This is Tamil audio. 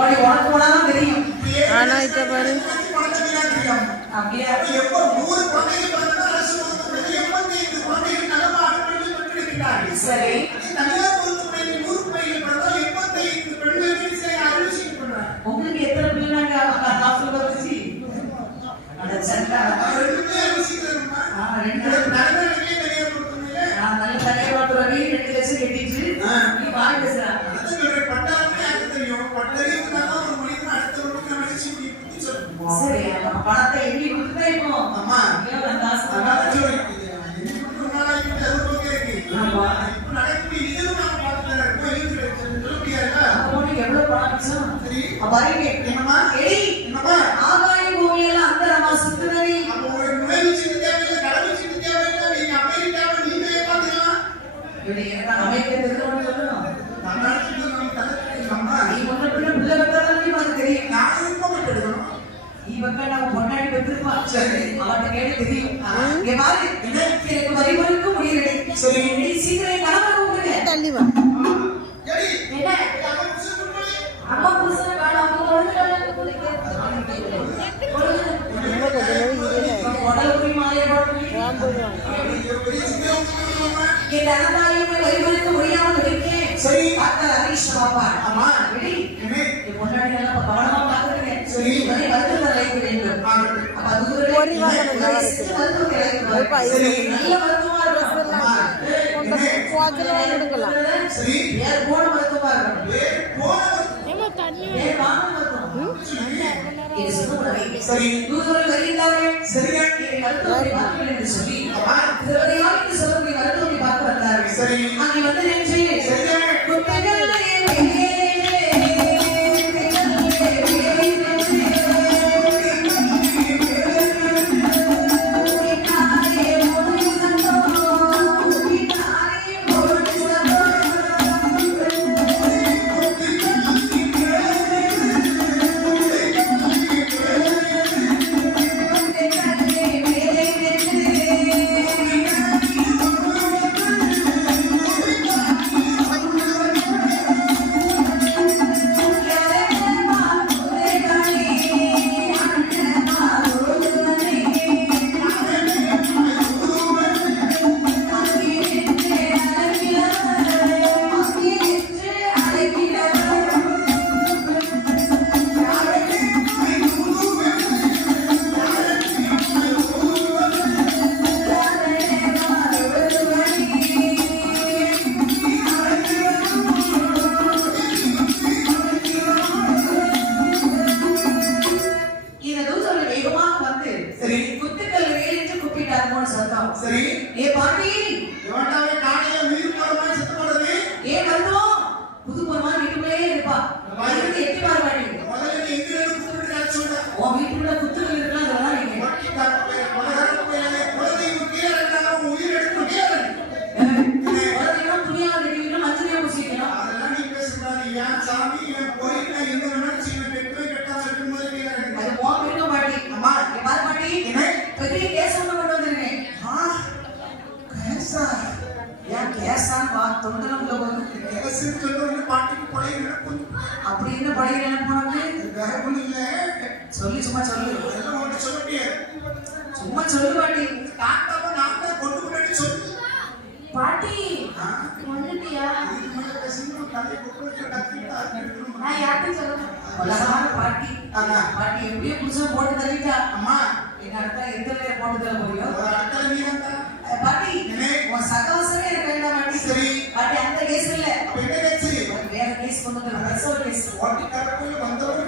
அப்படி உனக்கு போனாதான் தெரியும். ஆனா இப்ப பாரு அப்படியே எப்போ 100 குழந்தைகள் பிறந்தா அரசு ஒதுக்கப்படுது 85 குழந்தைகள் நலமா ஆண்கள் பெற்றெடுக்கிறார்கள். சரி, தனியார் ஒதுக்கப்படுது 100 பிள்ளைகள் பிறந்தா 85 பெண்களுக்கு சிலை அறிவிச்சு பண்றாங்க. உங்களுக்கு எத்தனை பிள்ளைங்க ஹாஸ்டல் வந்துச்சு? அந்த சண்டா ரெண்டுமே அறிவிச்சுக்கிறோம்மா. ரெண்டு நலனுக்கே தனியார் கொடுத்தீங்க. நல்ல தனியார் வாட்டுறவே 2 லட்சம் கட்டிச்சு. நீ வாய் பேசுறா. அதுக்கு பட்டாளமே எனக்கு தெரியும். பட்டறிவுனா ஒரு மனிதன் அடுத்தவனுக்கு நினைச்சு புத்தி சொல்லுவோம். சரி, நம்ம பணத்தை எண்ணி கொடுத்துட்டே இருக்கோம். அம்மா அந்த தாசு அதான் சொல்லிட்டு இன்னும் நாளைக்கு அது ஓகே இருக்கு. ஆமா, இப்போ நடக்கக்கூடிய இதுவும் நான் பார்த்துட்டேன். இப்போ எழுதி சொல்ல முடியாதா? அப்போ நீ எவ்வளவு பணம் மிச்சம்? சரி பாருங்க, என்னம்மா எடி என்னம்மா ஆகாய பூமியெல்லாம் அந்த நம்ம சுத்துனரி. அப்போ ஒரு நுழைவு சீட்டு தேவையில்லை, கடவுள் சீட்டு தேவையில்லை. நீங்க அமெரிக்காவை நீங்களே பார்த்துக்கலாம். இப்படி எனக்கு அமெரிக்கா தெரிஞ்சவங்க சொல்லணும். நம்ம நாட்டுக்கு நம்ம தரத்துக்கு அம்மா நீ ஒன்ன பிள்ளை பெற்றாலும் உனக்கு தெரியும். நான் விருப்பப்பட்டு எடுக்கணும். நீ பக்கம் நம்ம பொன்னாடி பெற்றிருப்பா. சரி, அவட்ட கேட்டு தெரியும். இங்க பாரு, எனக்கு வரிமுறைக்கு முடியலை. சரி நீ சீக்கிரம் கணவன் கூப்பிடுங்க. தள்ளி வா. எடி என்ன நம்ம புருஷன் கொடுக்கணும். அம்மா புருஷனை வேணாம், அவங்க வந்துட்டாங்க. உடல் போய் மாலையை போட்டு பெரிய சிங்கம் கொடுக்கணும்மா. என் அனந்தாயுமே வரிமுறைக்கு முடியாமல் இருக்கேன். சரி டாக்டர் ஹரீஷ் பாப்பா. அம்மா எடி என்ன என் பொன்னாடி எல்லாம் கவனமா பார்த்துக்கிறேன். சரி வரை வருத்தத்தை அழைக்க வேண்டும். அப்ப அதுவரை ஒரு வாரம் நல்லா இருக்கு. மருத்துவத்தை அழைக்க சரி நல்ல மருத்துவமா இருக்கணும். எடுக்கலாம். சரி வேறு போன மருத்துவமா இருக்கணும். போன வேறு வாங்க மருத்துவம். இது சொல்லக்கூடாது. சரி தூதுவர்கள் வருகின்றார்கள். சரிங்க மருத்துவத்தை பார்க்க வேண்டும் என்று சொல்லி திருவரையால் என்று சொல்லக்கூடிய மருத்துவத்தை பார்க்க வந்தார்கள். சரி அங்கே வந்து நின்று சரிங்க சரி ஏ பாட்டி, இவன்டாவே காலையில உயிர் போற மாதிரி செத்து போறது. ஏ மருத்துவம் புது பொருமா வீட்டுக்குள்ளே இருப்பா. வயிறு எட்டி பாரு பாட்டி. முதல்ல நீ எங்க இருந்து கூப்பிட்டு நான் சொல்றேன். உன் வீட்டுக்குள்ள குத்துகள் இருக்கலாம், அதெல்லாம் நீங்க வட்டிக்கார போய் முதல்ல போய் குழந்தைங்க கீழே இருந்தாங்க உயிர் எடுத்து கீழே குழந்தைகளும் துணியாக இருக்கீங்கன்னா மஞ்சளையும் பூசிக்கணும். அதெல்லாம் நீ பேசக்கூடாது. ஏன் சாமி என் போய் நான் எங்க வேணாலும் செய்வேன். கெட்டவே கெட்டா சொல்லும் போது கீழே இருக்கு. அது போக இருக்கும் பாட்டி. அம்மா இங்க பாரு பாட்டி, பெரிய கேஸ் ஒன்று கொண்டு வந்திருக்கேன். கேசா ஏன் கேஸான்னு வா தொண்டனம்ல வந்து கேசுன்னு சொல்லுறது பாட்டிக்கு பழைய நினைப்பு. அப்படின்னு பழைய நினைப்பு உனக்கு வேற ஒண்ணும் இல்ல. சொல்லி சும்மா சொல்லு. அதெல்லாம் ஒன்று சொல்ல முடியாது. சும்மா சொல்லு பாட்டி. தாத்தாவை நான் தான் கொண்டு முன்னாடி சொல்லு. பாட்டி கொண்டுட்டியா? இதுக்கு மேல பேசினா தலை கொண்டு கத்திட்டா இருக்கணும். நான் யார்கிட்ட சொல்லுவேன்? பலகார பாட்டி. அதான் பாட்டி எப்படியோ புதுசா போட்டு தள்ளிட்டா. அம்மா எங்க அடுத்த எந்த நேரம் போட்டு தர முடியும்? ஒரு அட்டை நீ வந்தா பாட்டி என்ன? உன் சகவாசமே எனக்கு வேண்டாம் பாட்டி. சரி. பாட்டி அந்த கேஸ் இல்ல, அப்ப என்ன கேச்சு? வேற கேஸ் கொண்டு வந்து பிரசவ கேஸ். வாட்டிக்கார போய் வந்தவங்க